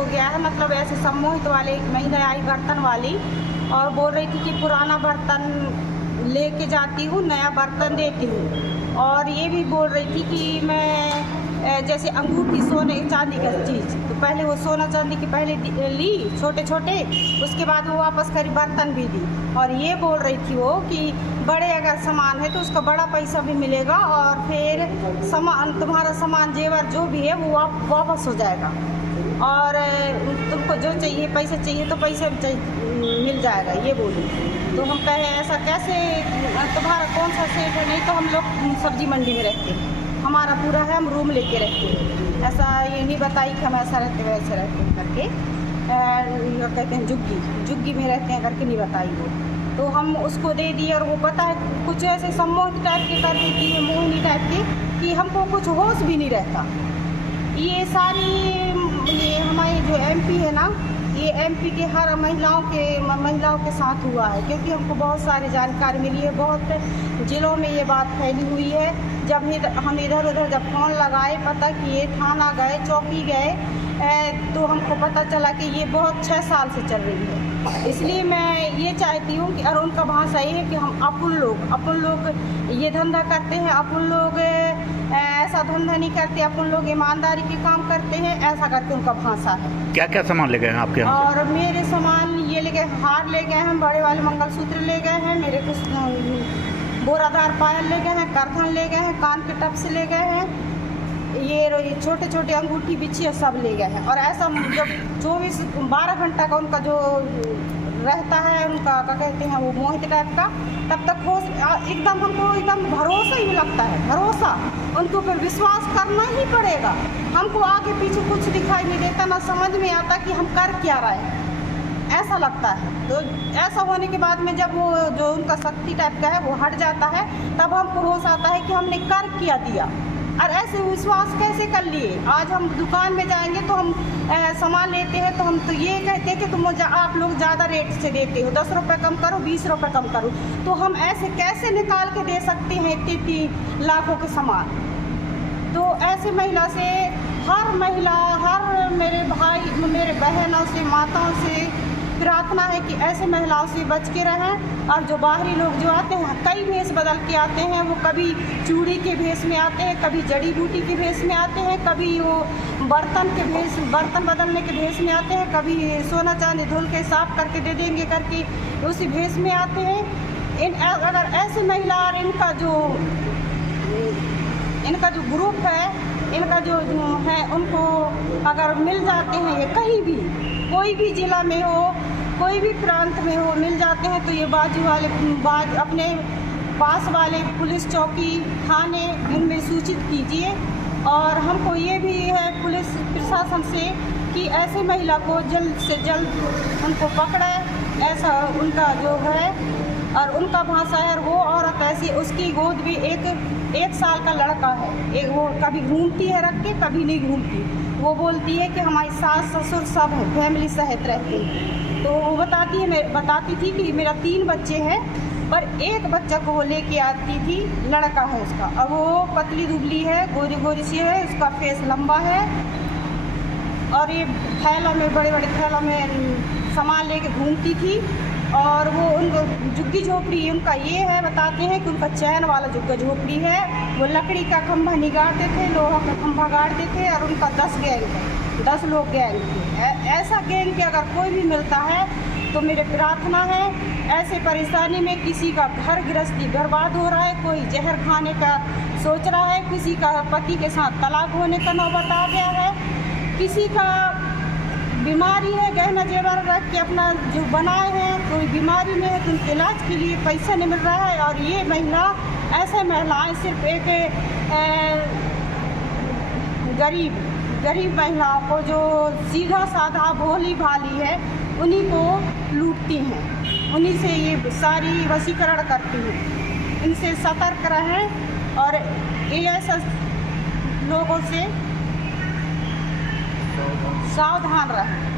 हो गया है, मतलब ऐसे सम्मोहित वाले एक महिला आई बर्तन वाली और बोल रही थी कि पुराना बर्तन लेके जाती हूँ, नया बर्तन देती हूँ। और ये भी बोल रही थी कि मैं जैसे अंगूठी सोने चांदी का चीज़, तो पहले वो सोना चांदी की पहले ली छोटे छोटे, उसके बाद वो वापस करी बर्तन भी दी। और ये बोल रही थी वो कि बड़े अगर सामान है तो उसका बड़ा पैसा भी मिलेगा और फिर सामान तुम्हारा सामान जेवर जो भी है वो वापस हो जाएगा और तुमको जो चाहिए पैसे चाहिए तो पैसे मिल जाएगा, ये बोली। तो हम कहे ऐसा कैसे, तुम्हारा कौन सा सेट है? नहीं तो हम लोग सब्जी मंडी में रहते हैं, हमारा पूरा है, हम रूम लेके रहते हैं। ऐसा ये नहीं बताई कि हम ऐसा रहते वैसे रहते हैं करके, कहते हैं जुग्गी में रहते हैं करके नहीं बताई वो। तो हम उसको दे दिए और वो पता है कुछ ऐसे सम्मोहित टाइप के कर देती है, मोहिनी टाइप की, कि हमको कुछ होश भी नहीं रहता। ये सारी ये हमारे जो एमपी है ना, ये एमपी के हर महिलाओं के साथ हुआ है, क्योंकि हमको बहुत सारी जानकारी मिली है, बहुत ज़िलों में ये बात फैली हुई है। जब हम इधर उधर जब फ़ोन लगाए, पता किए, थाना गए, चौकी गए, तो हमको पता चला कि ये बहुत 6 साल से चल रही है। इसलिए मैं ये चाहती हूँ कि, और उनका भाषा ये है कि हम अपन लोग ये धंधा करते हैं, अपन लोग ऐसा धंधा नहीं करते, अपन लोग ईमानदारी के काम करते हैं, ऐसा करके उनका भाषा है। क्या क्या सामान ले गए हैं आपके यहाँ से? और मेरे सामान ये ले गए, हार ले गए हैं, बड़े वाले मंगलसूत्र ले गए हैं, मेरे कुछ बोरादार पायल ले गए हैं, करधन ले गए हैं, कान के टप्स ले गए हैं, ये छोटे छोटे अंगूठी बिछिया सब ले गए हैं। और ऐसा जब 12 घंटा का उनका जो रहता है, उनका क्या कहते हैं वो मोहित टाइप का, तब तक हो एकदम हमको एकदम भरोसा ही लगता है, भरोसा उनके ऊपर विश्वास करना ही पड़ेगा। हमको आगे पीछे कुछ दिखाई नहीं देता, ना समझ में आता कि हम कर क्या रहे हैं, ऐसा लगता है। तो ऐसा होने के बाद में जब वो जो उनका शक्ति टाइप का है वो हट जाता है, तब हमको होश आता है कि हमने कर क्या दिया और ऐसे विश्वास कैसे कर लिए। आज हम दुकान में जाएंगे तो हम सामान लेते हैं तो हम तो ये कहते हैं कि तुम आप लोग ज़्यादा रेट से देते हो, 10 रुपये कम करो, 20 रुपये कम करो, तो हम ऐसे कैसे निकाल के दे सकते हैं इतनी लाखों के सामान। तो ऐसे महिला से हर महिला, हर मेरे भाई, मेरे बहनों से, माताओं से प्रार्थना है कि ऐसे महिलाओं से बच के रहें। और जो बाहरी लोग जो आते हैं, कई भेष बदल के आते हैं, वो कभी चूड़ी के भेष में आते हैं, कभी जड़ी बूटी के भेष में आते हैं, कभी वो बर्तन बदलने के भेष में आते हैं, कभी सोना चांदी धुल के साफ करके दे देंगे करके उसी भेष में आते हैं। अगर ऐसे महिला और इनका जो ग्रुप है, इनका जो है, उनको अगर मिल जाते हैं, ये कहीं भी कोई भी ज़िला में हो, कोई भी प्रांत में हो, मिल जाते हैं, तो ये अपने पास वाले पुलिस चौकी, थाने, इनमें सूचित कीजिए। और हमको ये भी है पुलिस प्रशासन से कि ऐसे महिला को जल्द से जल्द उनको पकड़े, ऐसा उनका जो है। और उनका भाषा है, वो औरत ऐसी, उसकी गोद भी एक साल का लड़का है, वो कभी घूमती है रख के, कभी नहीं घूमती। वो बोलती है कि हमारी सास ससुर सब है, फैमिली सहित रहते हैं। तो वो बताती थी कि मेरा 3 बच्चे हैं, पर एक बच्चा को वो लेके आती थी, लड़का है उसका, और वो पतली दुबली है, गोरी गोरी सी है, उसका फेस लंबा है, और ये थैला में, बड़े बड़े थैला में सामान लेके घूमती थी। और वो उनको झुग्गी झोपड़ी उनका ये है, बताते हैं कि उनका चैन वाला झुग्गा झोपड़ी है, वो लकड़ी का खंभा नहीं गाड़ते थे, लोहा का खंभा गाड़ते थे, और उनका 10 गैंग है, 10 लोग गैंग थे। ऐसा गैंग के अगर कोई भी मिलता है तो मेरे प्रार्थना है, ऐसे परेशानी में किसी का घर गृहस्थी बर्बाद हो रहा है, कोई जहर खाने का सोच रहा है, किसी का पति के साथ तलाक होने का नौबत आ गया है, किसी का बीमारी है, गहना जेवर रख के अपना जो बनाए हैं, कोई बीमारी में है तो उनके इलाज के लिए पैसा नहीं मिल रहा है। और ये महिला, ऐसे महिलाएं सिर्फ एक गरीब महिलाओं को, जो सीधा साधा भोली भाली है, उन्हीं को लूटती हैं, उन्हीं से ये सारी वशीकरण करती हैं। इनसे सतर्क रहें और ये ऐसे लोगों से सावधान रहें।